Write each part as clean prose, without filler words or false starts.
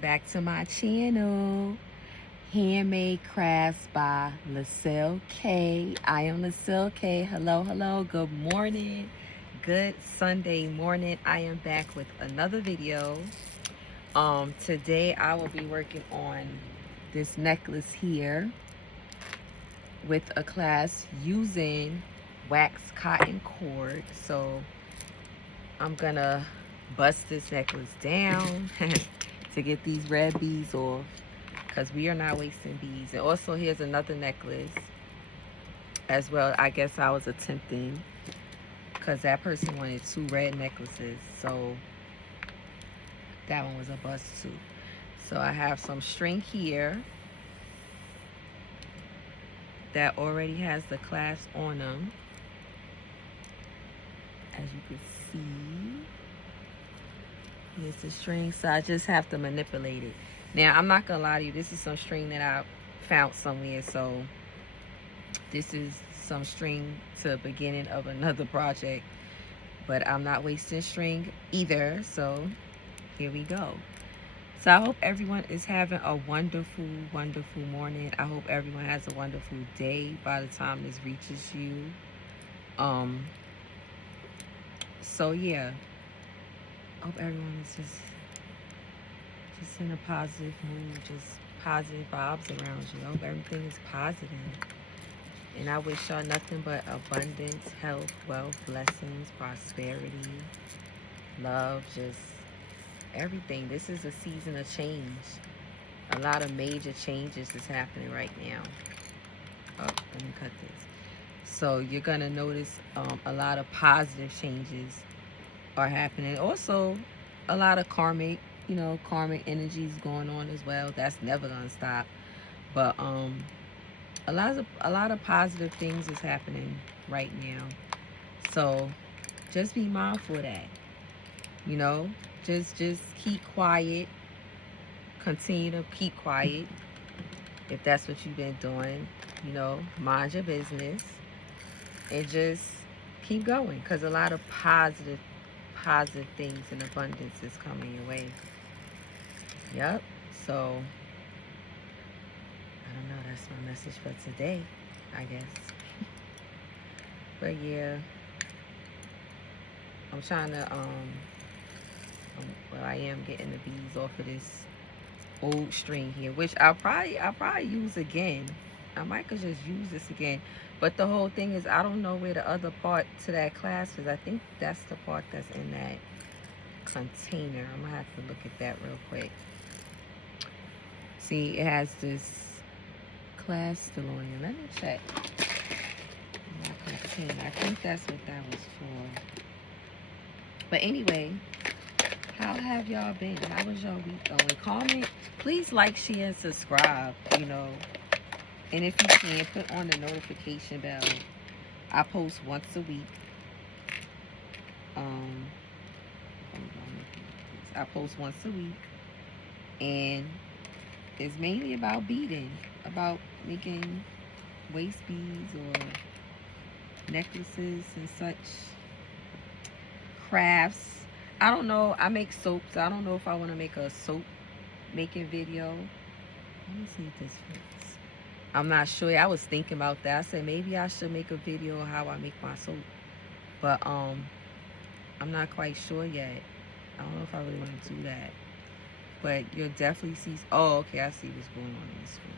back to my channel, Handmade Crafts by LaCil K. I am LaCil K. Hello, hello, good morning, good Sunday morning. I am back with another video. Today I will be working on this necklace here with a clasp using wax cotton cord. So I'm gonna bust this necklace down to get these red beads off, because we are not wasting beads. And also here's another necklace as well. I guess I was attempting, because that person wanted 2 red necklaces, so that one was a bust too. So I have some string here that already has the clasp on them, as you can see. Here's the string, so I just have to manipulate it. Now, I'm not gonna lie to you, this is some string that I found somewhere, so this is some string to the beginning of another project, but I'm not wasting string either, so here we go. So I hope everyone is having a wonderful, wonderful morning. I hope everyone has a wonderful day by the time this reaches you. So yeah, I hope everyone is just in a positive mood, just positive vibes around you. I hope everything is positive. And I wish y'all nothing but abundance, health, wealth, blessings, prosperity, love, just everything. This is a season of change. A lot of major changes is happening right now. Oh, let me cut this. So you're gonna notice a lot of positive changes are happening. Also, a lot of karmic energies going on as well. That's never gonna stop. But a lot of positive things is happening right now. So just be mindful of that. Just keep quiet. Continue to keep quiet if that's what you've been doing. Mind your business and just keep going, because a lot of positive things and abundance is coming your way. Yep. So I don't know, that's my message for today, I guess. But yeah, I'm trying to well, I am getting the beads off of this old string here, which I'll probably use again. I might could just use this again. But the whole thing is, I don't know where the other part to that clasp is. I think that's the part that's in that container. I'm gonna have to look at that real quick. See, it has this clasp still on here. Let me check my container. I think that's what that was for. But anyway, how have y'all been? How was y'all week going? Comment. Please like, share, and subscribe. And if you can, put on the notification bell. I post once a week. I post once a week, and it's mainly about beading, about making waist beads or necklaces and such crafts. I don't know. I make soaps. I don't know if I want to make a soap making video. Let me see if this fits. I'm not sure. I was thinking about that. I said maybe I should make a video of how I make my soap, but I'm not quite sure yet. I don't know if I really want to do that. But you'll definitely see. Oh, okay. I see what's going on in this one.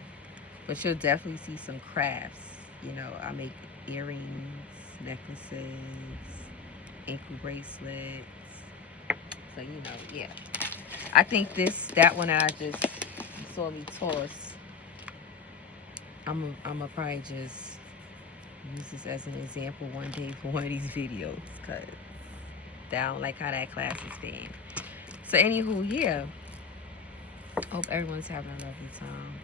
But you'll definitely see some crafts. I make earrings, necklaces, ankle bracelets. So yeah. I think that one I just saw me toss. I'm gonna probably just use this as an example one day for one of these videos, because I don't like how that class is being. So anywho, yeah. Hope everyone's having a lovely time.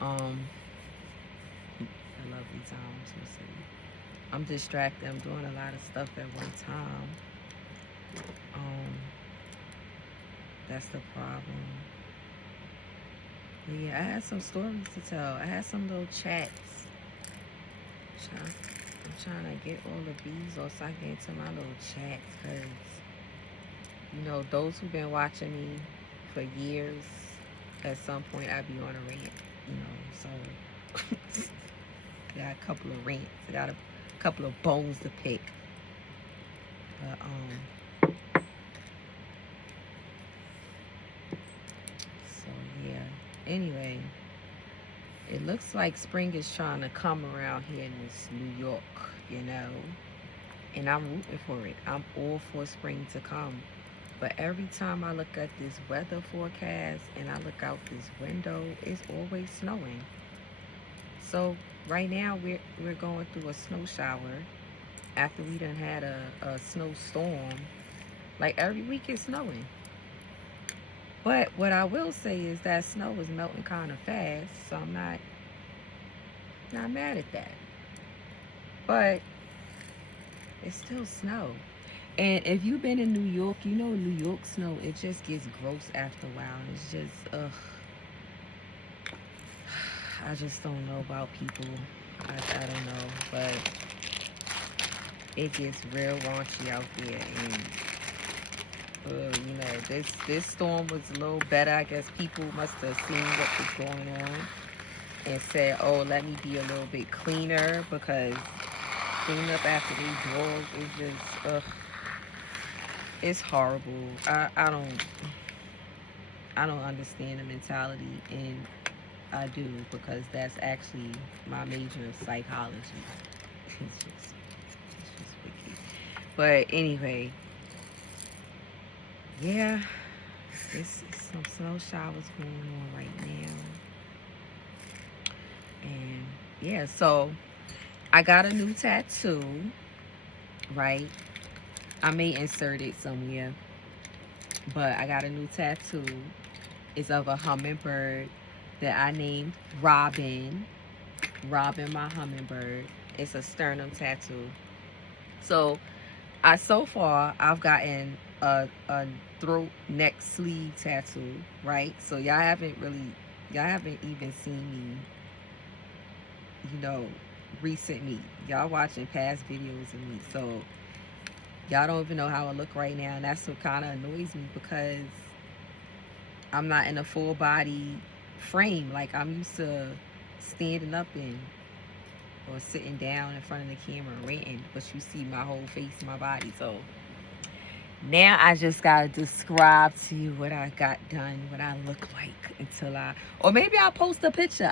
A lovely time, so I'm distracted. I'm doing a lot of stuff at one time. That's the problem. But yeah, I had some stories to tell. I had some little chats. I'm trying to get all the beads off so I can get into my little chats, because those who've been watching me for years. At some point, I'd be on a rant, you know. So I got a couple of rants. I got a couple of bones to pick. But so yeah. Anyway, it looks like spring is trying to come around here in this New York, you know. And I'm rooting for it. I'm all for spring to come. But every time I look at this weather forecast and I look out this window, it's always snowing. So right now we're going through a snow shower after we done had a snowstorm. Like every week it's snowing. But what I will say is that snow is melting kind of fast, so I'm not mad at that. But it's still snow. And if you've been in New York, you know New York snow, it just gets gross after a while. It's just, ugh. I just don't know about people. I don't know. But it gets real raunchy out there. And, you know, this storm was a little better. I guess people must have seen what was going on and said, oh, let me be a little bit cleaner, because clean up after these drawers is just, ugh. It's horrible. I don't understand the mentality, and I do, because that's actually my major of psychology. It's just wicked. But anyway, yeah, it's some snow showers going on right now, and yeah, so I got a new tattoo, right? I may insert it somewhere, but I got a new tattoo. It's of a hummingbird that I named Robin. Robin, my hummingbird. It's a sternum tattoo. So far I've gotten a throat, neck, sleeve tattoo, right? So y'all haven't even seen me, you know, recent me. Y'all watching past videos of me, so y'all don't even know how I look right now, and that's what kind of annoys me, because I'm not in a full body frame. Like, I'm used to standing up or sitting down in front of the camera ranting, but you see my whole face, my body. So now I just gotta describe to you what I got done, what I look like, or maybe I'll post a picture.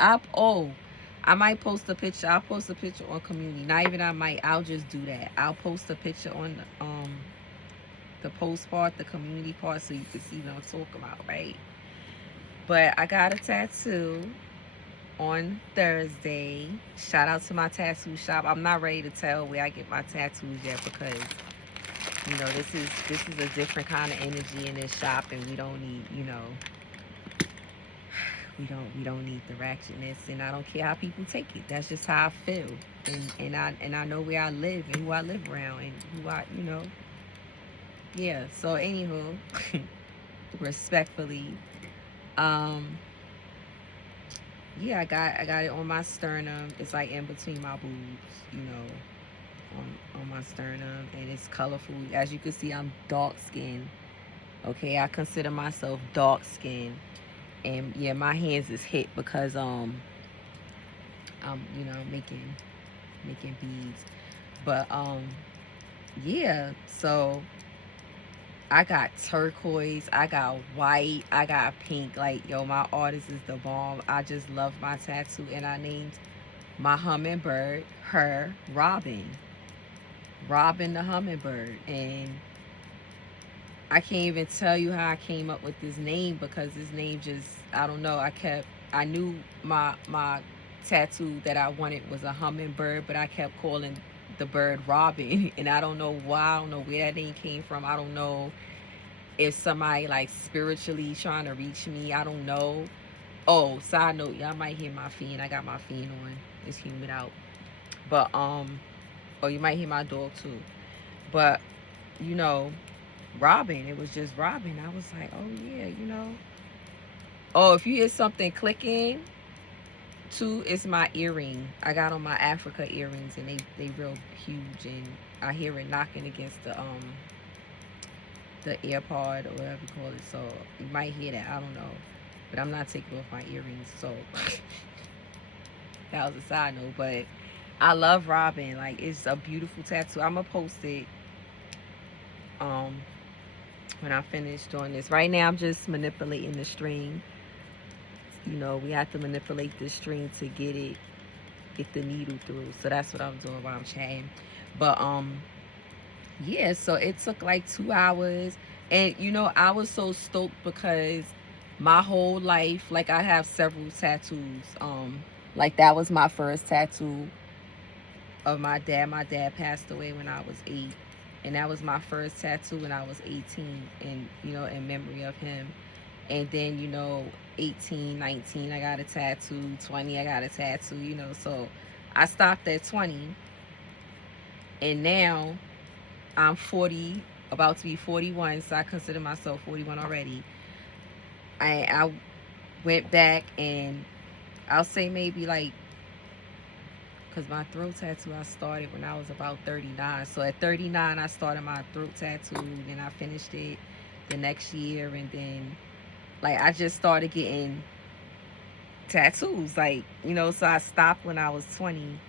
I might post a picture. I'll post a picture on community. Not even I might. I'll just do that. I'll post a picture on the post part, the community part, so you can see what I'm talking about, right? But I got a tattoo on Thursday. Shout out to my tattoo shop. I'm not ready to tell where I get my tattoos yet, because you know this is a different kind of energy in this shop, and we don't need, you know. We don't need the ratchetness, and I don't care how people take it. That's just how I feel, and I know where I live and who I live around and who I, you know. Yeah. So anywho, respectfully, yeah, I got it on my sternum. It's like in between my boobs, you know, on my sternum, and it's colorful. As you can see, I'm dark skinned. Okay, I consider myself dark skinned. And yeah, my hands is hit because I'm, you know, making beads. But yeah, so I got turquoise, I got white, I got pink. Like, yo, my artist is the bomb. I just love my tattoo, and I named my hummingbird her Robin. Robin the hummingbird. And I can't even tell you how I came up with this name, because this name just, I don't know. I knew my tattoo that I wanted was a hummingbird, but I kept calling the bird Robin, and I don't know why. I don't know where that name came from. I don't know if somebody like spiritually trying to reach me. I don't know. Oh, side note, y'all might hear my fan. I got my fan on. It's humid out. But oh, you might hear my dog too. But you know, Robin, it was just Robin. I was like, oh yeah, you know. Oh, if you hear something clicking too, it's my earring. I got on my Africa earrings, and they real huge, and I hear it knocking against the the AirPod or whatever you call it. So you might hear that. I don't know. But I'm not taking off my earrings. So that was a side note. But I love Robin. Like, it's a beautiful tattoo. I'm going to post it when I finish doing this. Right now, I'm just manipulating the string. You know, we have to manipulate the string to get the needle through. So that's what I'm doing while I'm chatting. But yeah, so it took like 2 hours. And you know, I was so stoked because my whole life, like, I have several tattoos. Like, that was my first tattoo of my dad. My dad passed away when I was 8, and that was my first tattoo when I was 18, and you know, in memory of him. And then, you know, 18, 19, I got a tattoo. 20, I got a tattoo, you know. So I stopped at 20, and now I'm 40, about to be 41, so I consider myself 41 already. I went back, and I'll say maybe like, because my throat tattoo, I started when I was about 39. So at 39, I started my throat tattoo, and I finished it the next year. And then, like, I just started getting tattoos, like, you know. So I stopped when I was 20.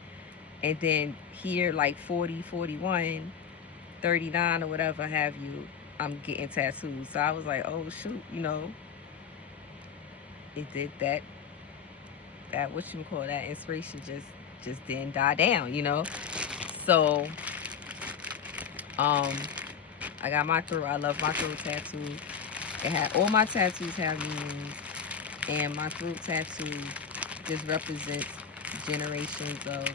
And then here, like 40, 41, 39 or whatever have you, I'm getting tattoos. So I was like, oh, shoot, you know. It did that what you call that, inspiration just didn't die down, you know. So I got my throat. I love my throat tattoo. It had, all my tattoos have meanings, and my throat tattoo just represents generations of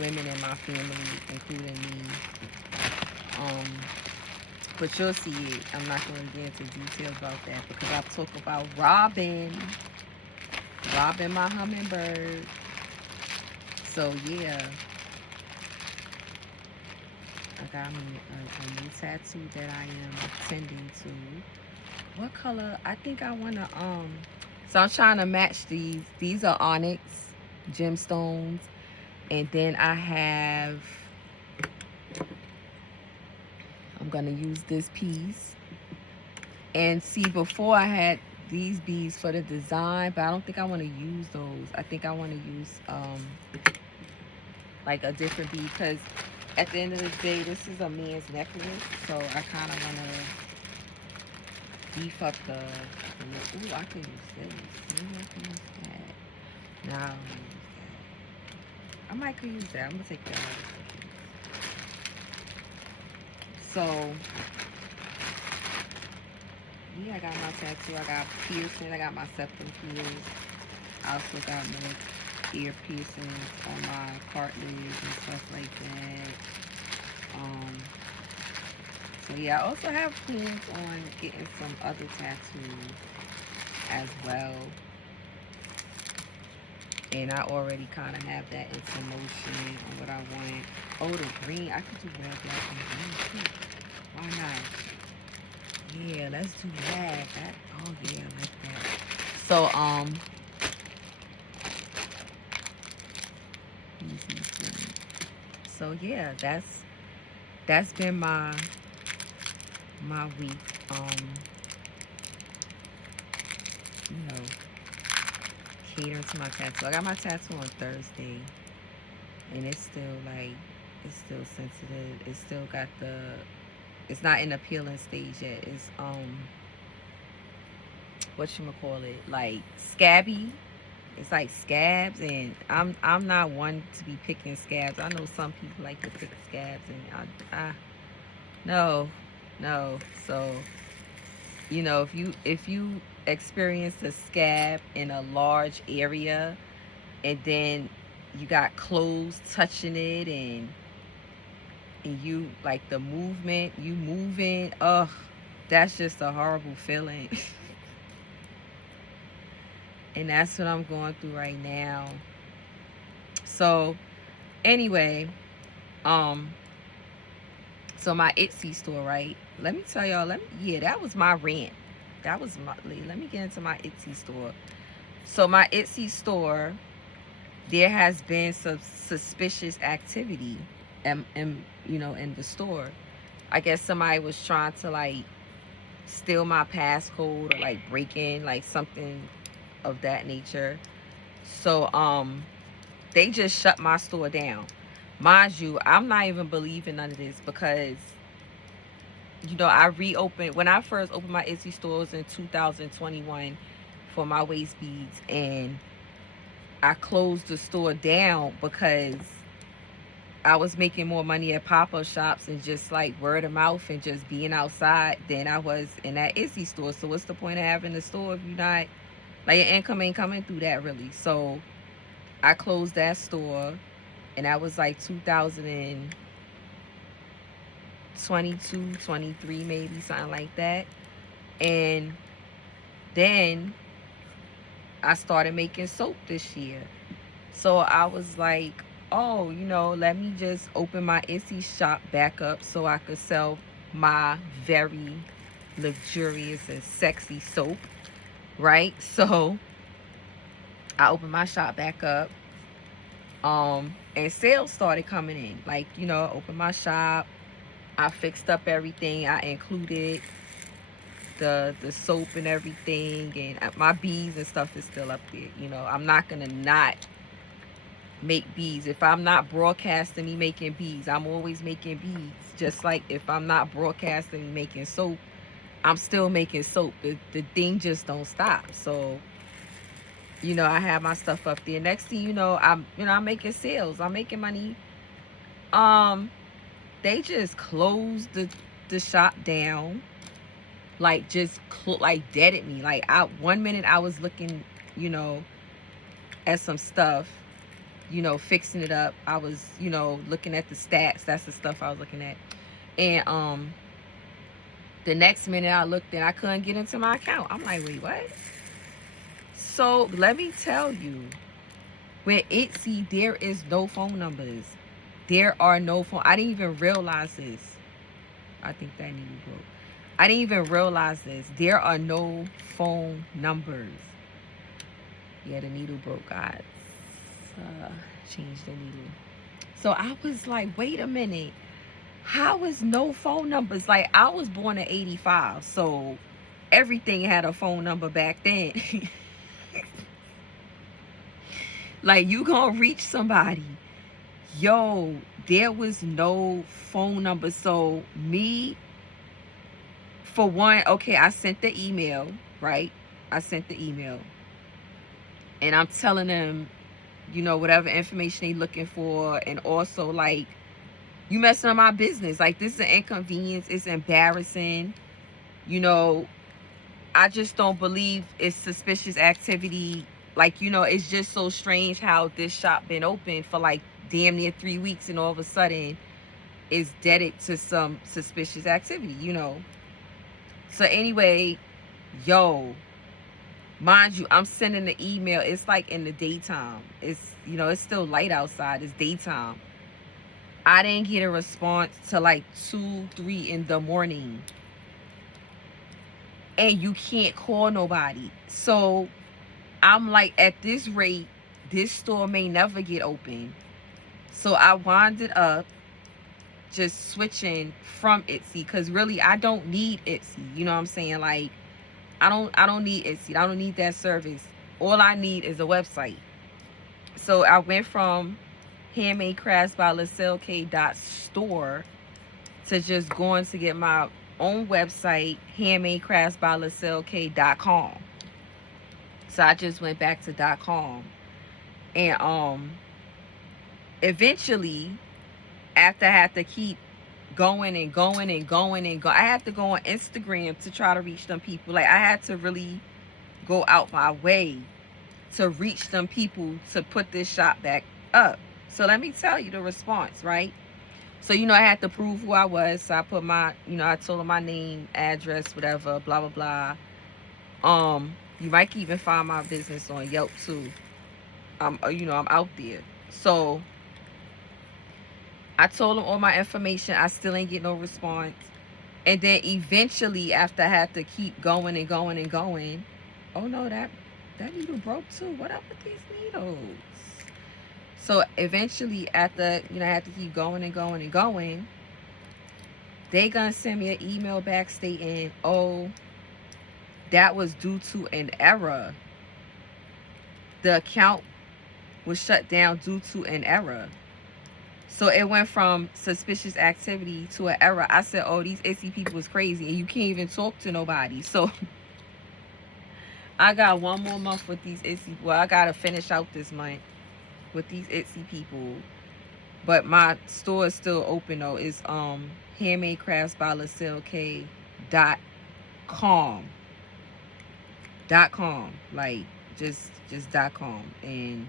women in my family, including me. But you'll see it. I'm not going to get into details about that because I talk about Robin, my hummingbird. So yeah, I got me a new tattoo that I am tending to. What color? I think I want to, so I'm trying to match these. These are Onyx gemstones. And then I have, I'm going to use this piece. And see, before I had these beads for the design, but I don't think I want to use those. I think I want to use like a different bead, because at the end of the day, this is a man's necklace, so I kind of want to beef up the ooh, I could use this. Maybe I can use that. No, I don't use that. I might could use that. I'm going to take that out. So yeah, I got my tattoo. I got piercing. I got my septum pierced. I also got more ear piercings on my cartilage and stuff like that. So yeah, I also have plans on getting some other tattoos as well. And I already kind of have that into motion on what I want. Oh, the green. I could do red, black, and green too. Why not? Yeah, let's do that. Oh yeah, I like that. So so yeah, that's been my week. You know, catering to my tattoo. I got my tattoo on Thursday, and it's still like, it's still sensitive. It's still got it's not in the peeling stage yet. It's whatchamacallit, like scabby. It's like scabs, and I'm not one to be picking scabs. I know some people like to pick scabs, and I no. So, you know, if you experience a scab in a large area, and then you got clothes touching it, and you like the movement, you moving, ugh, that's just a horrible feeling. And that's what I'm going through right now. So anyway, so my Etsy store, right? Let me tell y'all, yeah, that was my rant. Let me get into my Etsy store. So my Etsy store, there has been some suspicious activity you know, in the store. I guess somebody was trying to like steal my passcode or like break in, like something of that nature. So they just shut my store down. Mind you, I'm not even believing none of this because I reopened when I first opened my Etsy stores in 2021 for my waist beads, and I closed the store down because I was making more money at pop-up shops and just like word of mouth and just being outside than I was in that Etsy store. So what's the point of having the store if you're not, like, your income ain't coming through that really? So I closed that store, and that was like 2022, 23 maybe, something like that. And then I started making soap this year. So I was like, oh, let me just open my Etsy shop back up so I could sell my very luxurious and sexy soap, right? So I opened my shop back up, and sales started coming in. Like, I opened my shop, I fixed up everything, I included the soap and everything, and my beads and stuff is still up there. I'm not gonna not make beads. If I'm not broadcasting me making beads, I'm always making beads. Just like if I'm not broadcasting me making soap, I'm still making soap. The thing just don't stop. So I have my stuff up there. Next thing I'm making sales, I'm making money. They just closed the shop down, like just like dead at me. Like, 1 minute I was looking at some stuff, fixing it up. I was, looking at the stats. That's the stuff I was looking at. And the next minute I looked and I couldn't get into my account. I'm like, wait, what? So let me tell you, with Etsy, there is no phone numbers. There are no phone. I didn't even realize this. I think that needle broke. I didn't even realize this. There are no phone numbers. Yeah, the needle broke, guys. Change the needle. So I was like, wait a minute, how is no phone numbers? Like, I was born in 85, so everything had a phone number back then. Like, you gonna reach somebody. Yo, there was no phone number. So me, for one, okay, I sent the email, right? I sent the email, and I'm telling them, whatever information they looking for. And also, like, you messing up my business. Like, this is an inconvenience. It's embarrassing. I just don't believe it's suspicious activity. Like, it's just so strange how this shop been open for like damn near 3 weeks, and all of a sudden it's deaded to some suspicious activity, So anyway, yo, mind you, I'm sending the email. It's like in the daytime. It's, it's still light outside. It's daytime. I didn't get a response till like 2, 3 in the morning. And you can't call nobody. So I'm like, at this rate, this store may never get open. So I winded up just switching from Etsy, because really I don't need Etsy. You know what I'm saying? Like, I don't need Etsy. I don't need that service. All I need is a website. So I went from Handmade Crafts by LaCil Store to just going to get my own website, handmadecraftsbylacil.com. So I just went back to .com. And eventually, after I had to keep going and going and going and go, I had to go on Instagram to try to reach them people. Like, I had to really go out my way to reach them people to put this shop back up. So let me tell you the response, right? So, I had to prove who I was. So I put my, I told them my name, address, whatever, blah, blah, blah. You might even find my business on Yelp too. I'm out there. So I told them all my information. I still ain't get no response. And then eventually, after I had to keep going and going and going, oh no, that needle broke too. What up with these needles? So eventually, after I had to keep going and going and going, they gonna send me an email back stating, oh, that was due to an error. The account was shut down due to an error. So it went from suspicious activity to an error. I said, oh, these Etsy people was crazy, and you can't even talk to nobody. So I got one more month with these Etsy. Well, I gotta finish out this month with these Etsy people. But my store is still open though. It's Handmade Crafts by LaCil .com. .com. Like just .com, and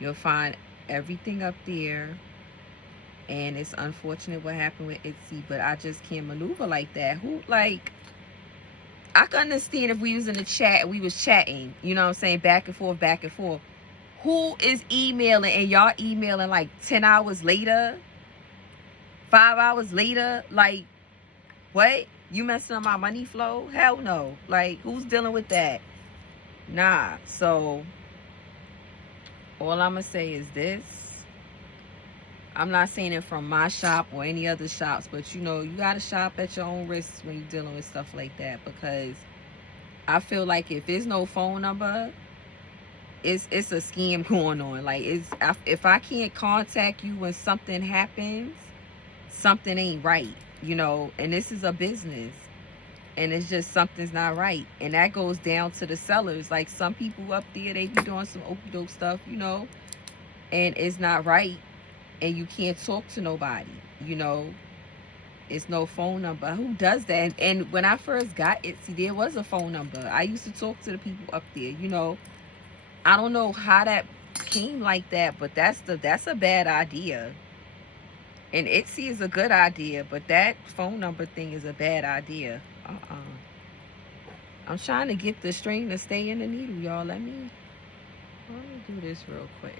you'll find everything up there. And it's unfortunate what happened with Etsy, but I just can't maneuver like that. Who, like, I can understand if we was in the chat and we was chatting, you know what I'm saying, back and forth, back and forth. Who is emailing and y'all emailing like 10 hours later, 5 hours later? Like, what? You messing up my money flow? Hell no. Like, who's dealing with that? Nah. So all I'm gonna say is this. I'm not saying it from my shop or any other shops, but you know, you gotta shop at your own risk when you're dealing with stuff like that, because I feel like if there's no phone number, it's a scam going on. Like, if I can't contact you when something happens, something ain't right, you know. And this is a business, and it's just something's not right, and that goes down to the sellers. Like, some people up there, they be doing some okey doke stuff, you know, and it's not right. And you can't talk to nobody, you know. It's no phone number. Who does that? And when I first got Etsy, there was a phone number. I used to talk to the people up there, you know. I don't know how that came like that, but that's a bad idea. And Etsy is a good idea, but that phone number thing is a bad idea. I'm trying to get the string to stay in the needle, y'all. Let me do this real quick.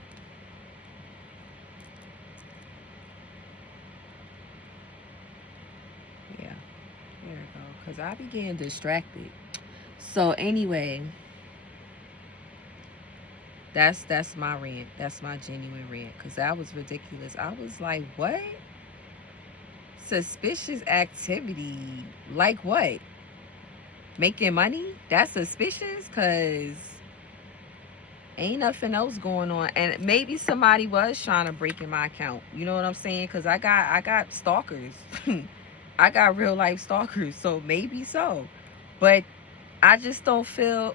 There we go, because I be getting distracted. So anyway, that's my rant. That's my genuine rant, because that was ridiculous. I was like, what? Suspicious activity? Like what? Making money? That's suspicious? Because ain't nothing else going on. And maybe somebody was trying to break in my account. You know what I'm saying? Because I got stalkers. I got real life stalkers, so maybe so. But I just don't feel,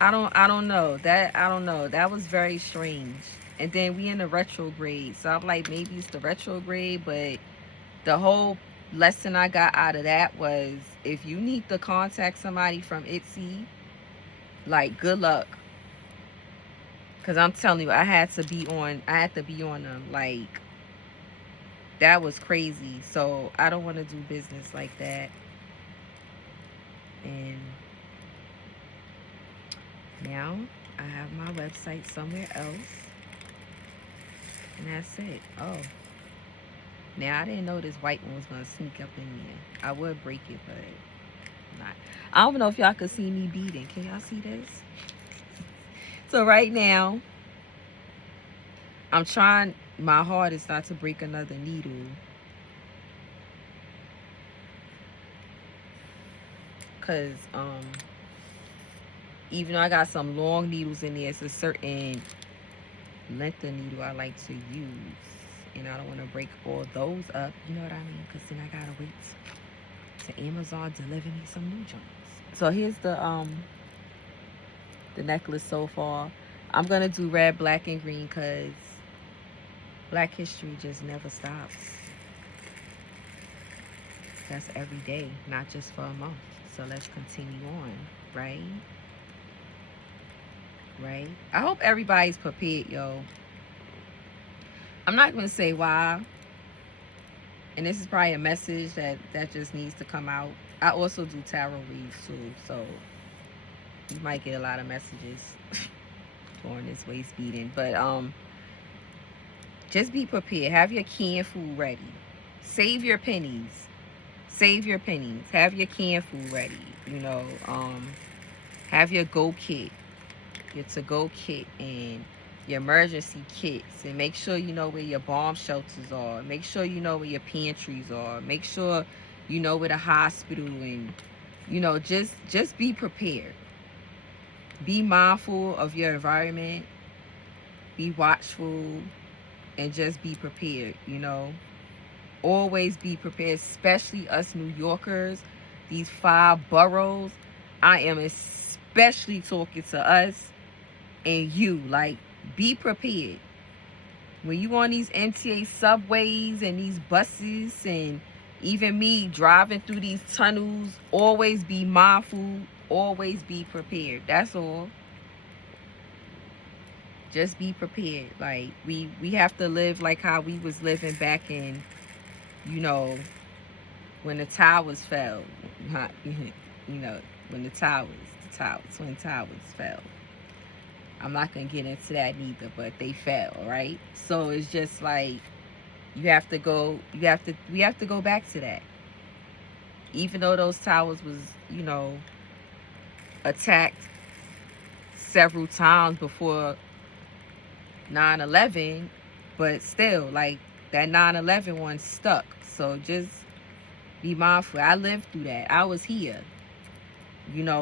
I don't know. I don't know. That was very strange. And then we in the retrograde. So I'm like, maybe it's the retrograde, but the whole lesson I got out of that was, if you need to contact somebody from Etsy, like, good luck. Cause I'm telling you, I had to be on them. Like, that was crazy. So I don't want to do business like that. And now I have my website somewhere else, and that's it. Oh, now I didn't know this white one was gonna sneak up in there. I would break it, but not. I don't know if y'all could see me beading. Can y'all see this? So right now, I'm trying my hardest not to break another needle. Cause even though I got some long needles in there, it's a certain length of needle I like to use. And I don't want to break all those up. You know what I mean? Because then I gotta wait to Amazon deliver me some new joints. So here's the necklace so far. I'm gonna do red, black, and green because Black history just never stops. That's every day, not just for a month. So let's continue on, right? Right? I hope everybody's prepared, yo. I'm not going to say why. And this is probably a message that just needs to come out. I also do tarot reads too. So you might get a lot of messages during this waist beading. But just be prepared. Have your canned food ready. Save your pennies. Save your pennies. Have your canned food ready. You know, have your go kit. Your to-go kit. And your emergency kits, and make sure you know where your bomb shelters are. Make sure you know where your pantries are. Make sure you know where the hospital, and just be prepared. Be mindful of your environment. Be watchful, and just be prepared. Always be prepared, especially us New Yorkers, these 5 boroughs. I am especially talking to us and you. Like, be prepared. When you on these MTA subways and these buses, and even me driving through these tunnels, always be mindful, always be prepared. That's all. Just be prepared. Like, we have to live like how we was living back in, when the towers fell. When the Twin Towers fell. I'm not gonna get into that neither, but they fell, right? So it's just like we have to go back to that. Even though those towers was, attacked several times before 9/11, but still, like, that 9/11 one stuck. So just be mindful. I lived through that. I was here,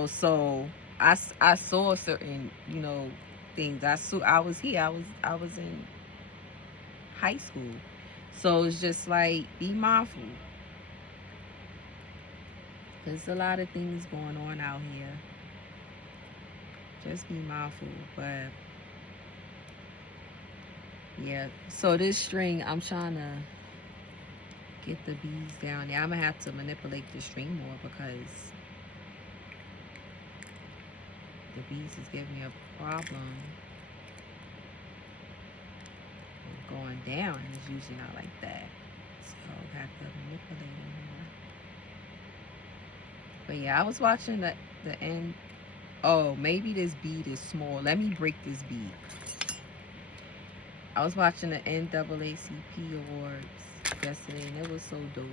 so I saw certain, things. I was here. I was in high school. So it's just like, be mindful. There's a lot of things going on out here. Just be mindful. But yeah, so this string, I'm trying to get the beads down there. I'm gonna have to manipulate the string more, because the beads is giving me a problem with going down, and it's usually not like that. So I'll have to manipulate it more. But yeah, I was watching the end. Oh, maybe this bead is small. Let me break this bead. I was watching the NAACP Awards yesterday, and it was so dope.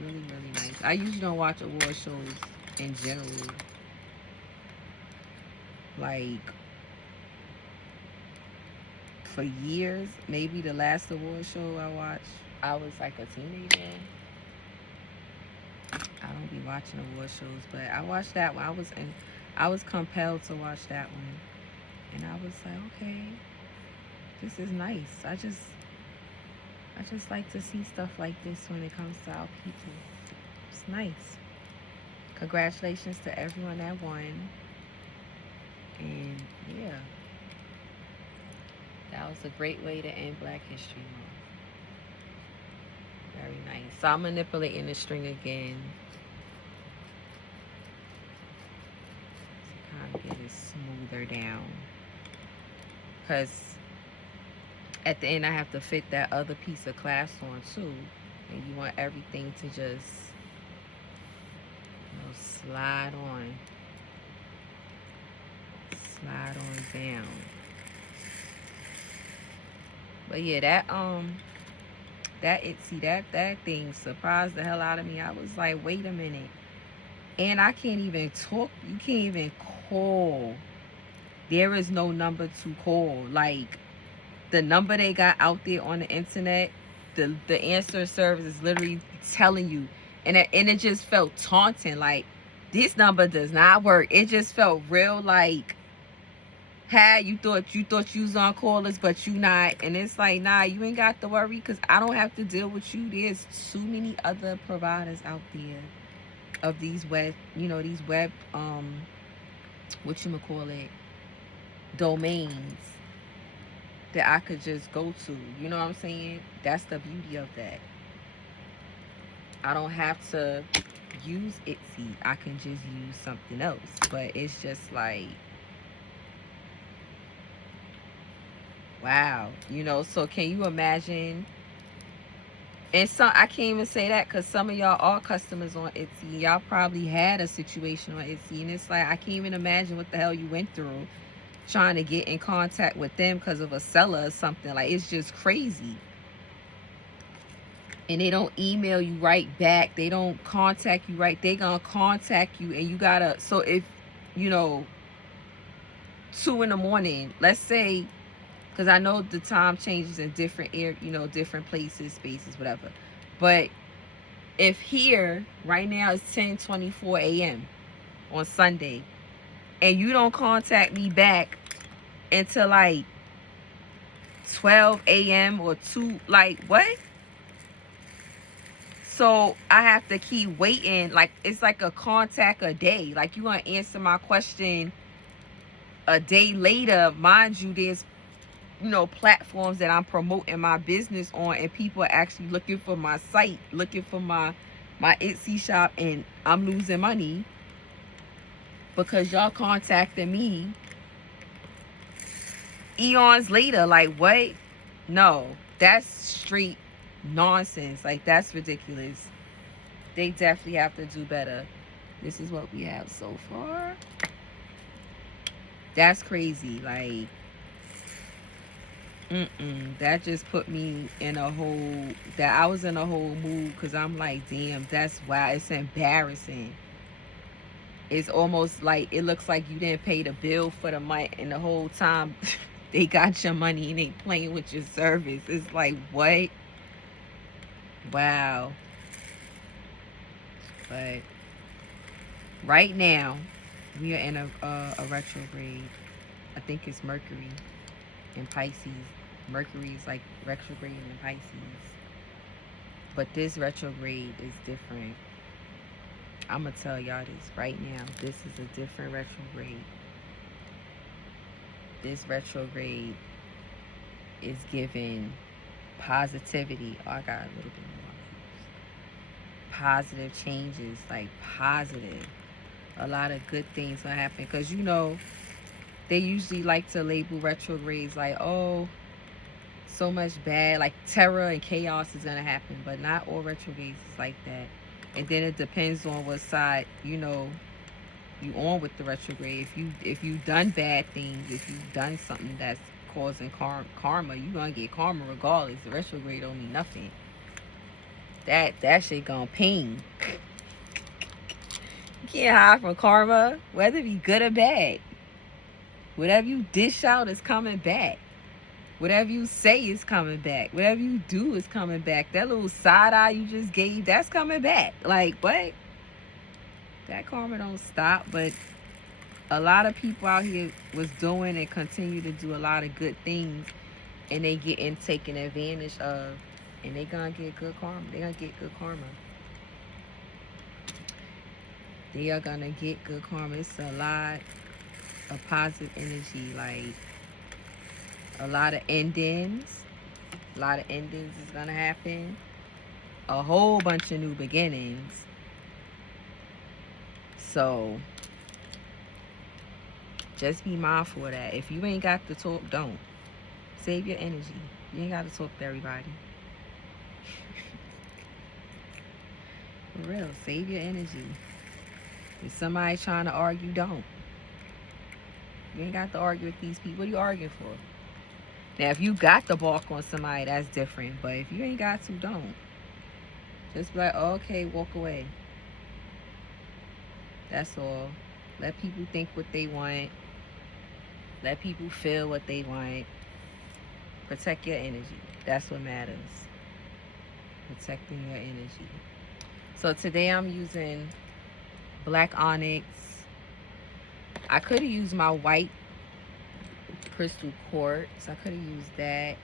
Really, really nice. I usually don't watch award shows in general. Like, for years, maybe the last award show I watched, I was like a teenager. I don't be watching award shows, but I watched that one. I was compelled to watch that one. And I was like, okay, this is nice. I just like to see stuff like this when it comes to our people. It's nice. Congratulations to everyone that won. And yeah, that was a great way to end Black History Month. Very nice. So I'm manipulating the string again to kind of get it smoother down. Because at the end I have to fit that other piece of clasp on too. And you want everything to just, slide on. Slide on down. But yeah, that thing surprised the hell out of me. I was like, wait a minute. And I can't even talk. You can't even call. There is no number to call. Like, the number they got out there on the internet, the answer service is literally telling you. And it just felt taunting. Like, this number does not work. It just felt real, like, you thought you was on callers, but you not. And it's like, nah, you ain't got to worry, because I don't have to deal with you. There's too many other providers out there of these web, domains that I could just go to. You know what I'm saying? That's the beauty of that. I don't have to use Etsy. I can just use something else. But it's just like, wow. So can you imagine? And I can't even say that, because some of y'all are customers on Etsy. Y'all probably had a situation on Etsy, and it's like, I can't even imagine what the hell you went through trying to get in contact with them because of a seller or something. Like, it's just crazy. And they don't email you right back. They don't contact you right. They gonna contact you, and you gotta, so if, 2 in the morning, let's say, because I know the time changes in different air, you know, different places, spaces, whatever. But if here right now it's 10:24 a.m. on Sunday, and you don't contact me back until like 12 a.m. or 2, like what? So I have to keep waiting. Like, it's like a contact a day. Like, you gonna answer my question a day later. Mind you, there's, you know, platforms that I'm promoting my business on, and people are actually looking for my site, looking for my Etsy shop, and I'm losing money because y'all contacted me eons later. Like, what? No, that's straight nonsense. Like, that's ridiculous. They definitely have to do better. This is what we have so far. That's crazy. Like, that just put me in a whole, that I was in a whole mood, because I'm like, damn, that's wow. It's embarrassing. It's almost like it looks like you didn't pay the bill for the month, and the whole time they got your money and they playing with your service. It's like, what? Wow. But right now we are in a retrograde. I think it's Mercury in Pisces. Mercury is like retrograde in Pisces. But this retrograde is different. I'm going to tell y'all this right now. This is a different retrograde. This retrograde is giving positivity. Oh, I got a little bit more. Positive changes, like positive. A lot of good things will happen. Because, you know, they usually like to label retrogrades like, oh, so much bad, like terror and chaos is going to happen. But not all retrogrades is like that. And then it depends on what side, you know, you on with the retrograde. If you done bad things, if you've done something that's causing karma, you're going to get karma regardless. The retrograde don't mean nothing. That shit gonna ping. You can't hide from karma, whether it be good or bad. Whatever you dish out is coming back. Whatever you say is coming back. Whatever you do is coming back. That little side eye you just gave, that's coming back. Like, what? That karma don't stop. But a lot of people out here was doing and continue to do a lot of good things, and they getting taken advantage of, and they gonna get good karma. They gonna get good karma. They are gonna get good karma. It's a lot of positive energy, like a lot of endings. A lot of endings is gonna happen. A whole bunch of new beginnings. So just be mindful of that. If you ain't got to talk, don't. Save your energy. You ain't got to talk to everybody. For real, save your energy. If somebody's trying to argue, don't. You ain't got to argue with these people. What are you arguing for? Now, if you got to bark on somebody, that's different. But if you ain't got to, don't. Just be like, oh, okay, walk away. That's all. Let people think what they want. Let people feel what they want. Protect your energy. That's what matters. Protecting your energy. So today I'm using black onyx. I could have used my white crystal quartz. I could have used that.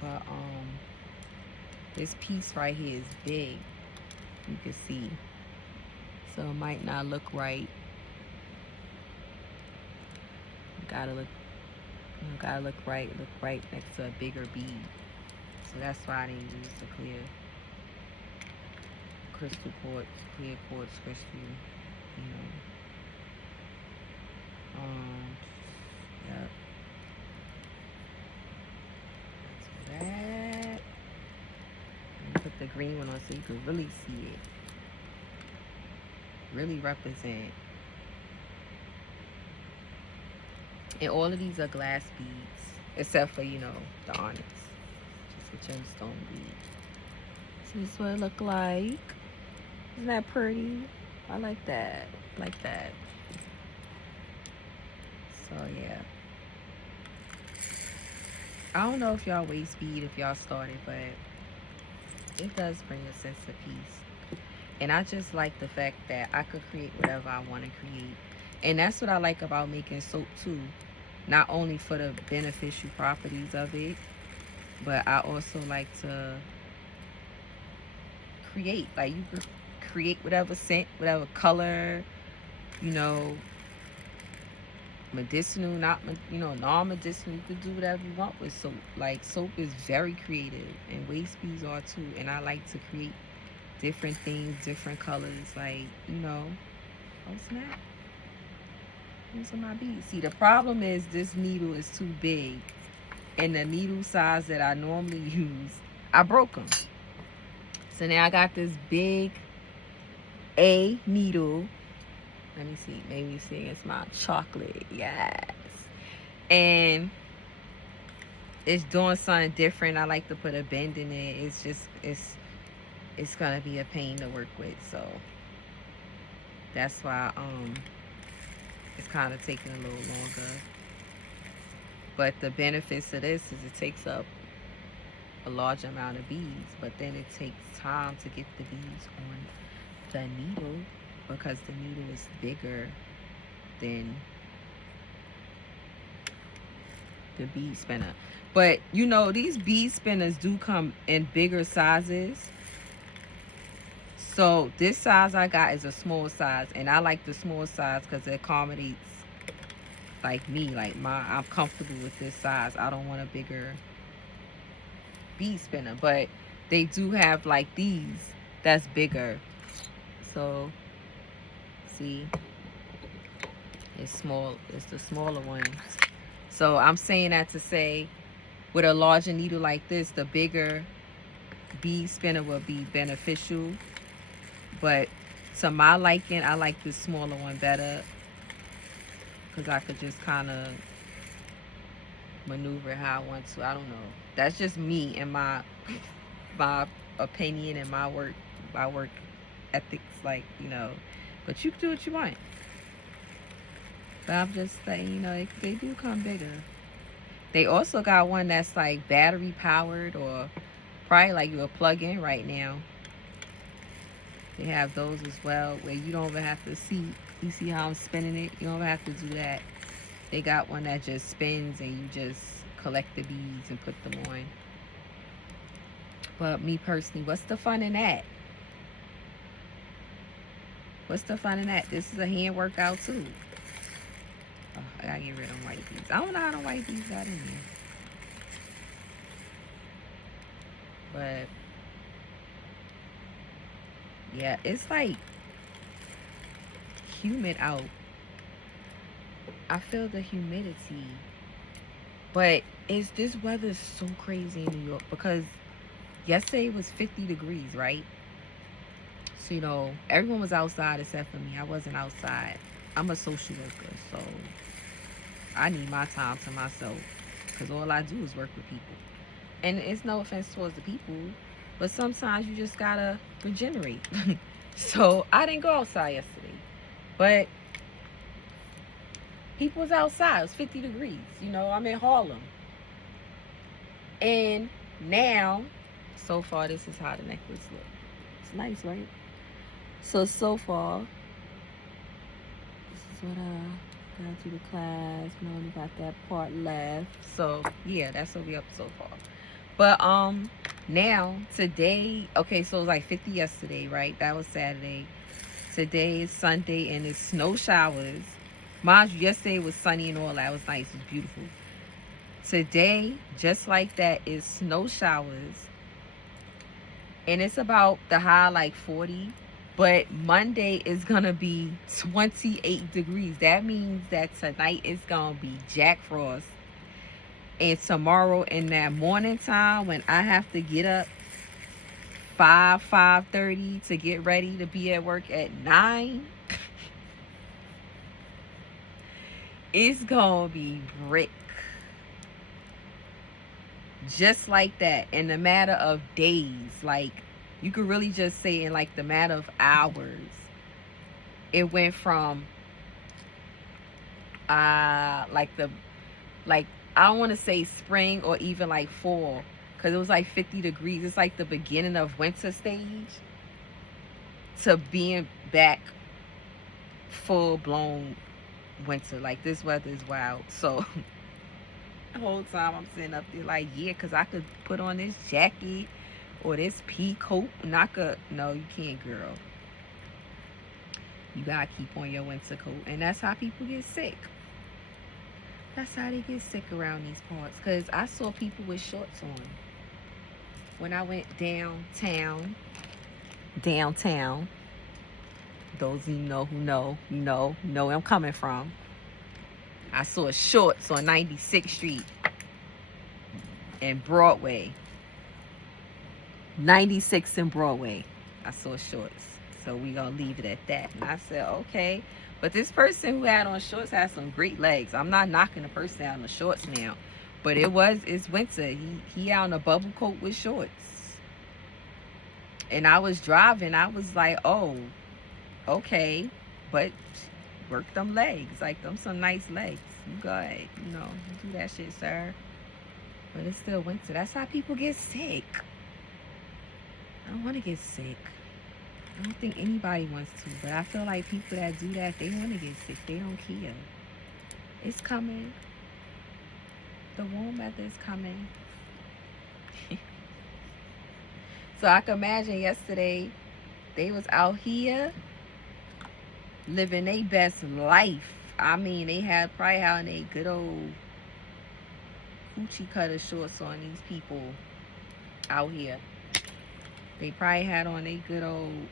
But this piece right here is big. You can see. So it might not look right. Gotta look right. Look right next to a bigger bead. So that's why I didn't use the clear crystal quartz, clear quartz crystal, you know. Yep. That's that. And put the green one on so you can really see it. Really represent. And all of these are glass beads, except for, you know, the onyx. Just a gemstone bead. So this is what it look like. Isn't that pretty? I like that. Like that. So yeah, I don't know if y'all waist bead if y'all started, but it does bring a sense of peace. And I just like the fact that I could create whatever I want to create. And that's what I like about making soap too. Not only for the beneficial properties of it, but I also like to create. Like you could create whatever scent, whatever color, you know, medicinal, not, you know, non-medicinal. You could do whatever you want with soap. Like soap is very creative, and waist beads are too. And I like to create different things, different colors. Like, you know, oh snap, those are my beads. See, the problem is this needle is too big, and the needle size that I normally use, I broke them. So now I got this big A needle. Let me see. Maybe see it's my chocolate. Yes. And it's doing something different. I like to put a bend in it. It's just, it's gonna be a pain to work with. So that's why it's kind of taking a little longer. But the benefits of this is it takes up a large amount of beads, but then it takes time to get the beads on the needle because the needle is bigger than the bead spinner. But you know, these bead spinners do come in bigger sizes. So this size I got is a small size, and I like the small size because it accommodates like me. Like I'm comfortable with this size. I don't want a bigger bead spinner, but they do have like these that's bigger. So see, it's small, it's the smaller one. So I'm saying that to say with a larger needle like this, the bigger bead spinner will be beneficial, but to my liking, I like this smaller one better because I could just kind of maneuver how I want to. I don't know, that's just me and my opinion and my work ethics, like, you know, but you can do what you want. But I'm just saying, you know, they do come bigger. They also got one that's like battery powered, or probably like you'll plug in right now. They have those as well where you don't even have to see. You see how I'm spinning it? You don't even have to do that. They got one that just spins and you just collect the beads and put them on. But me personally, what's the fun in that? What's the fun in that? This is a hand workout too. Oh, I gotta get rid of them white beads. I don't know how the white beads got in there. But yeah, it's like humid out. I feel the humidity. But this weather is so crazy in New York because yesterday was 50 degrees, right? So, you know, everyone was outside except for me. I wasn't outside. I'm a social worker, so I need my time to myself because all I do is work with people. And it's no offense towards the people, but sometimes you just gotta regenerate. So I didn't go outside yesterday, but people was outside. It was 50 degrees. You know, I'm in Harlem. And now, so far, this is how the necklace looks. It's nice, right? So far, this is what I got through the class. We only got that part left. So yeah, that's what we up so far. But now today, okay, so it was like 50 yesterday, right? That was Saturday. Today is Sunday and it's snow showers. Mind you, yesterday was sunny and all that. It was nice. It was beautiful. Today, just like that, is snow showers. And it's about the high like 40. But Monday is going to be 28 degrees. That means that tonight is going to be Jack Frost. And tomorrow in that morning time when I have to get up 5:30 to get ready to be at work at 9, it's going to be brick. Just like that, in the matter of days. Like, you could really just say in like the matter of hours, it went from like I don't want to say spring or even like fall, because it was like 50 degrees. It's like the beginning of winter stage to being back full blown winter. Like, this weather is wild. So the whole time I'm sitting up there like, yeah, because I could put on this jacket or this pea coat and I could, no, you can't, girl. You gotta keep on your winter coat. And that's how people get sick. That's how they get sick around these parts. Because I saw people with shorts on. When I went downtown, those of you know who know where I'm coming from. I saw shorts on 96th Street and Broadway. 96 and Broadway. I saw shorts. So we gonna leave it at that. And I said, okay. But this person who had on shorts had some great legs. I'm not knocking the person out on the shorts now. But it's winter. He out in a bubble coat with shorts. And I was driving. I was like, oh, okay. But work them legs. Like, them some nice legs. You go ahead. You know, you do that shit, sir. But it's still winter. That's how people get sick. I don't want to get sick. I don't think anybody wants to. But I feel like people that do that, they want to get sick. They don't care. It's coming. The warm weather is coming. So I can imagine yesterday they was out here living their best life. I mean, they had probably had a good old hoochie cutter shorts on, these people out here. They probably had on a good old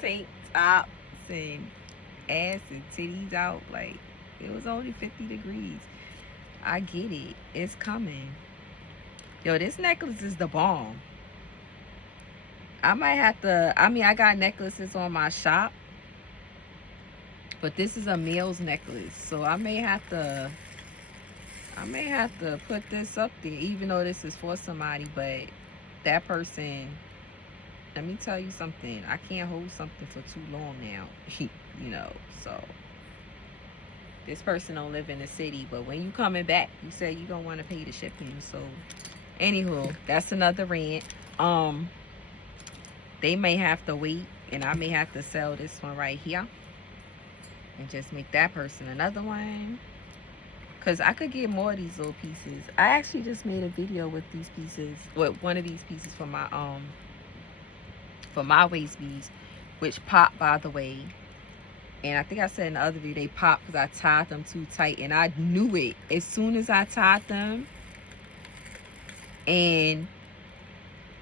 tank tops and ass and titties out. Like, it was only 50 degrees. I get it. It's coming. Yo, this necklace is the bomb. I might have to, I got necklaces on my shop, but this is a male's necklace. So I may have to put this up there, even though this is for somebody. But that person, let me tell you something. I can't hold something for too long now. You know, so this person don't live in the city, but when you coming back, you say you don't want to pay the shipping. So anywho, that's another rant. They may have to wait, and I may have to sell this one right here and just make that person another one, because I could get more of these little pieces. I actually just made a video with these pieces, with one of these pieces for my waist beads, which pop, by the way. And I think I said in the other video, they popped because I tied them too tight, and I knew it as soon as I tied them. And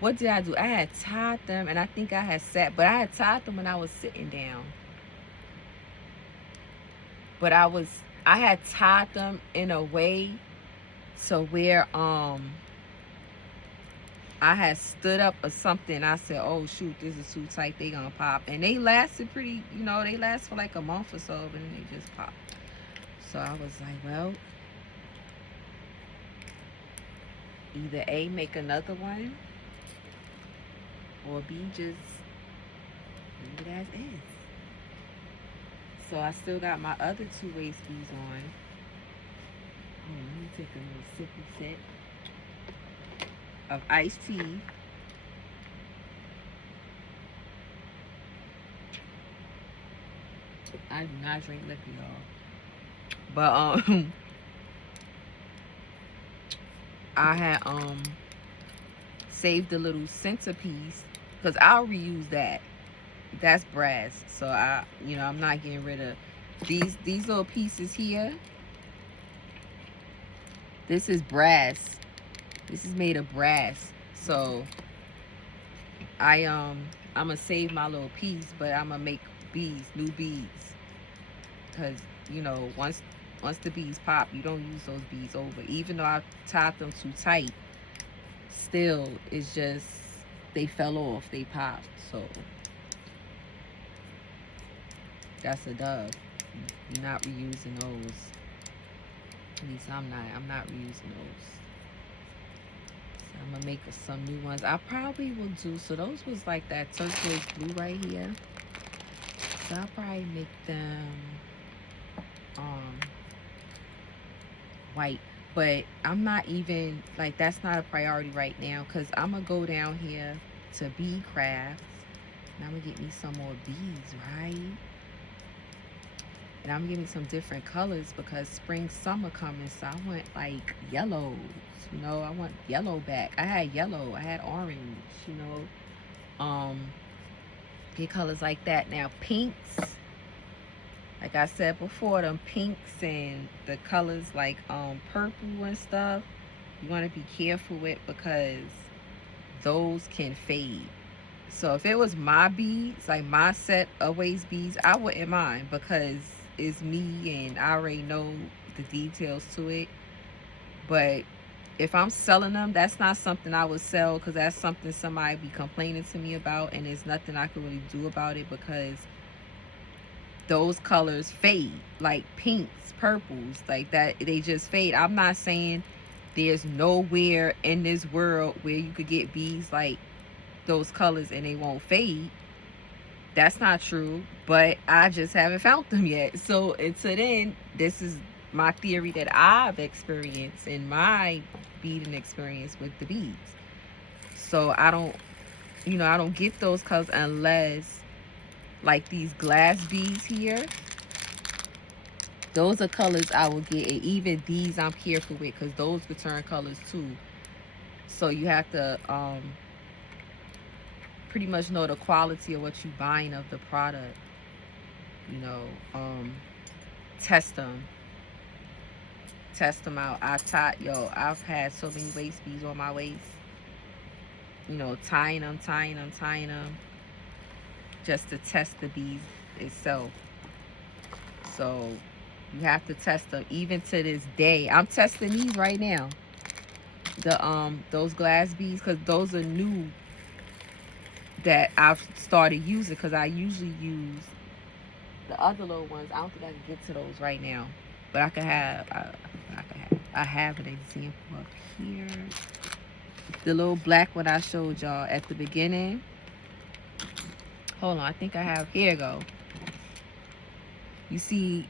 what did I do? I had tied them, and I think I had sat, but I had tied them when I was sitting down. But I had tied them in a way so where I had stood up or something. I said, oh shoot, this is too tight, they gonna pop. And they lasted pretty, you know, they last for like a month or so, and then they just popped. So I was like, well, either A, make another one, or B, just leave it as is. So I still got my other two waist beads on. Oh, let me take a little sippy sip of iced tea. I do not drink liquor, y'all. But I had saved the little centerpiece, because I'll reuse that. That's brass, so I'm not getting rid of these little pieces here. This is brass. This is made of brass. So I'm gonna save my little piece, but I'm gonna make beads, new beads, because you know, once the beads pop, you don't use those beads over. Even though I tied them too tight, still, it's just they fell off, they popped. So that's a dub. You're not reusing those. At least I'm not reusing those. So I'm gonna make some new ones. I probably will do, so those was like that turquoise blue right here. So I'll probably make them white. But I'm not even, like, that's not a priority right now, because I'm going to go down here to Bead Crafts. And I'm going to get me some more beads, right? And I'm getting some different colors because spring, summer coming. So I want, like, yellows. You know, I want yellow back. I had yellow. I had orange, you know. Get colors like that. Now, pinks. Like I said before, them pinks and the colors like purple and stuff, you want to be careful with because those can fade. So if it was my beads, like my set of waist beads, I wouldn't mind because it's me and I already know the details to it. But if I'm selling them, that's not something I would sell because that's something somebody be complaining to me about, and there's nothing I can really do about it because those colors fade, like pinks, purples, like that, they just fade. I'm not saying there's nowhere in this world where you could get beads like those colors and they won't fade. That's not true, but I just haven't found them yet. So until then, this is my theory that I've experienced in my beading experience with the beads. So I don't, you know, I don't get those colors unless like these glass beads here. Those are colors I will get, and even these I'm careful with because those could turn colors too. So you have to pretty much know the quality of what you're buying of the product. You know, test them out. I've had so many waist beads on my waist. You know, tying them, just to test the beads itself. So you have to test them. Even to this day, I'm testing these right now. The those glass beads, because those are new that I've started using, because I usually use the other little ones. I don't think I can get to those right now, but I have an example up here. The little black one I showed y'all at the beginning. Hold on, I think I have, here you go. You see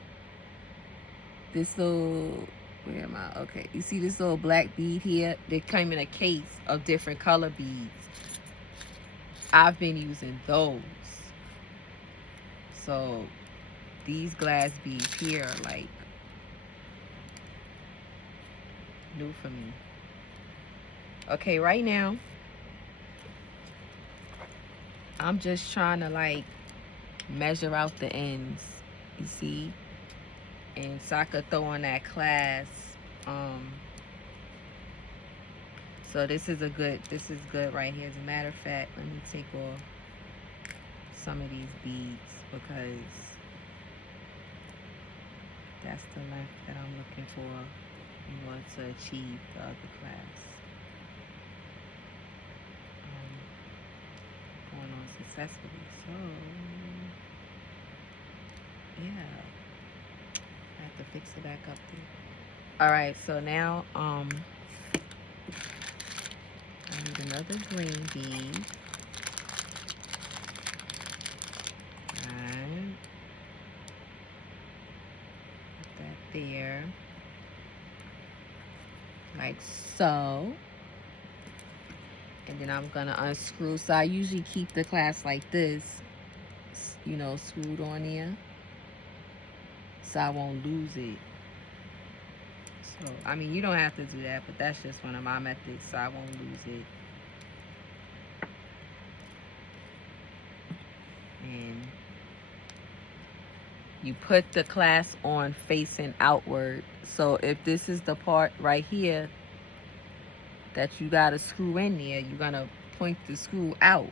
this little, where am I? Okay, you see this little black bead here? They come in a case of different color beads. I've been using those. So these glass beads here are like new for me. Okay, right now I'm just trying to like measure out the ends, you see, and so I could throw on that clasp. So this is good right here. As a matter of fact, let me take off some of these beads because that's the length that I'm looking for in order to achieve the other clasp. Going on successfully. So yeah, I have to fix it back up there. All right, so now I need another green bead. Alright, put that there, like so. And then I'm gonna unscrew. So I usually keep the clasp like this, you know, screwed on there, so I won't lose it. So, I mean, you don't have to do that, but that's just one of my methods, so I won't lose it. And you put the clasp on facing outward. So if this is the part right here that you gotta screw in there, you're gonna point the screw out.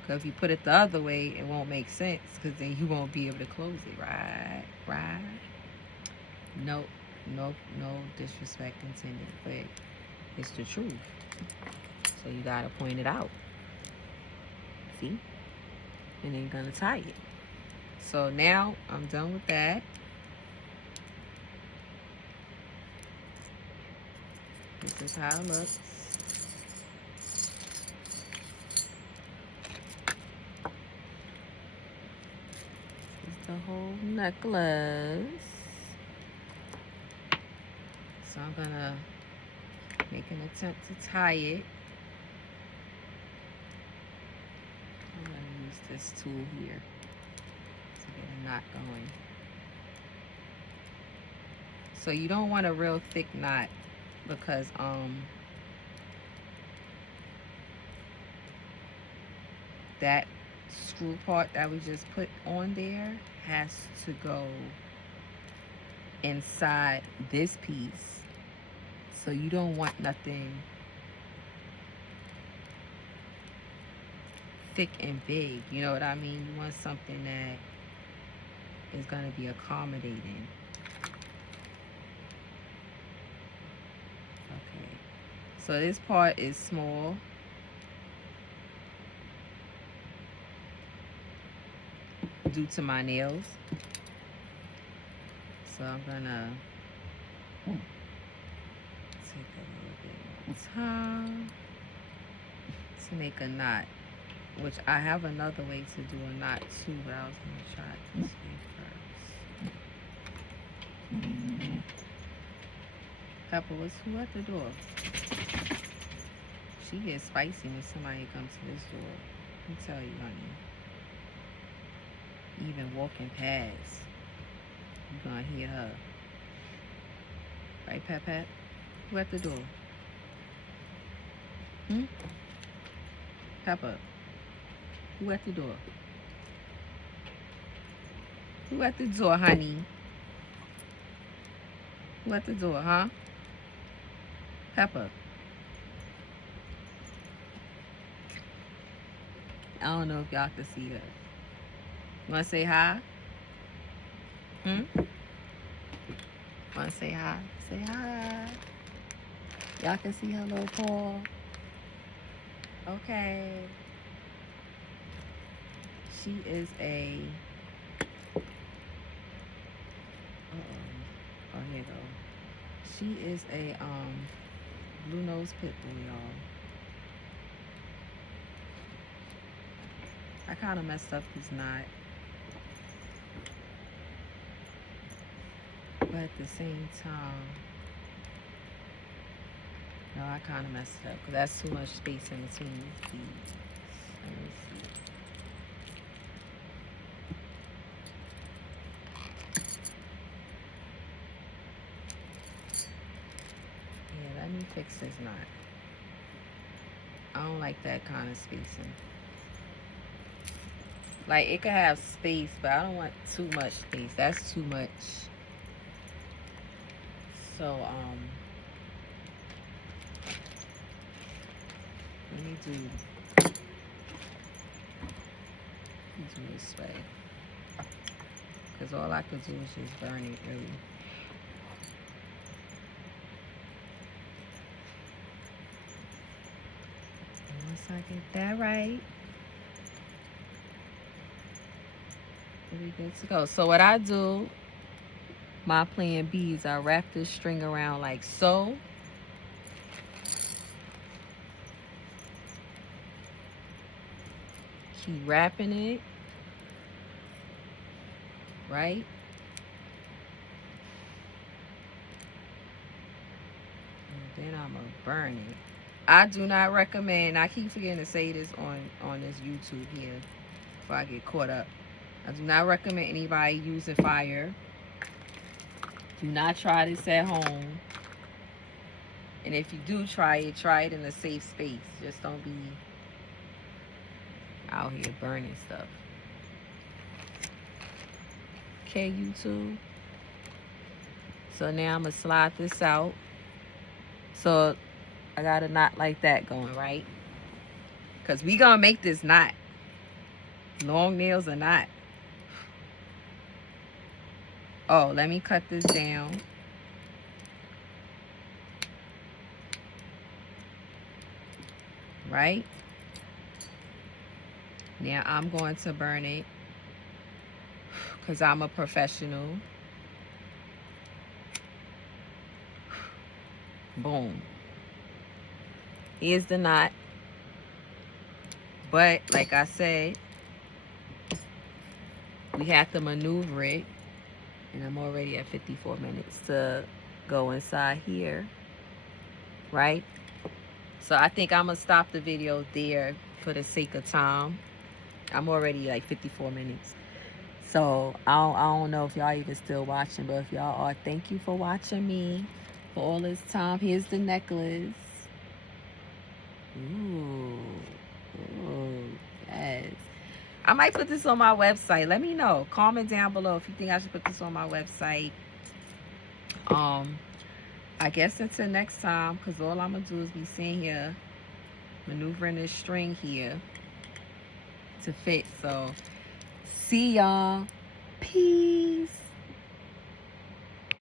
Because if you put it the other way, it won't make sense, because then you won't be able to close it, right? Nope, no disrespect intended, but it's the truth. So you gotta point it out. See? And then you're gonna tie it. So now I'm done with that. This is how it looks. This is the whole necklace. So I'm gonna make an attempt to tie it. I'm gonna use this tool here to get a knot going. So you don't want a real thick knot because that screw part that we just put on there has to go inside this piece. So you don't want nothing thick and big, you know what I mean? You want something that is going to be accommodating. Okay, so this part is small. Due to my nails. So I'm gonna take a little bit more time to make a knot, which I have another way to do a knot too, but I was gonna try it this way first. Pepper, who at the door? She gets spicy when somebody comes to this door. Let me tell you, honey. Even walking past, you're gonna hear her. Right, Pat Pat? Who at the door? Pepper. Who at the door? Who at the door, honey? Who at the door, huh? Pepper. I don't know if y'all can see her. You wanna say hi? Wanna say hi? Say hi. Y'all can see her little paw. Okay. She is a oh here you go. She is a blue nose pit bull, y'all. I kinda messed up this knot. But at the same time, no, I kind of messed it up because that's too much space in between these beads. Let me see. Yeah, let me fix this knot. I don't like that kind of spacing. Like, it could have space, but I don't want too much space. That's too much. So, let me do this way. Because all I could do is just burn it, really. And once I get that right, we're good to go. So what I do, my plain beads, I wrap this string around like so. Keep wrapping it, right? And then I'm gonna burn it. I do not recommend, I keep forgetting to say this on this YouTube here before I get caught up. I do not recommend anybody using fire. Do not try this at home. And if you do try it in a safe space. Just don't be out here burning stuff. Okay, YouTube. So now I'm gonna slide this out. So I got a knot like that going, right? Because we gonna make this knot. Long nails or not. Oh, let me cut this down. Right? Now I'm going to burn it because I'm a professional. Boom. Here's the knot. But like I said, we have to maneuver it And I'm already at 54 minutes to go inside here, right? So I think I'm gonna stop the video there for the sake of time. I'm already like 54 minutes. So I don't know if y'all even still watching, but if y'all are, thank you for watching me for all this time. Here's the necklace. Ooh, ooh, yes. I might put this on my website. Let me know. Comment down below if you think I should put this on my website. I guess until next time, because all I'm gonna do is be sitting here maneuvering this string here to fit. So see y'all. Peace.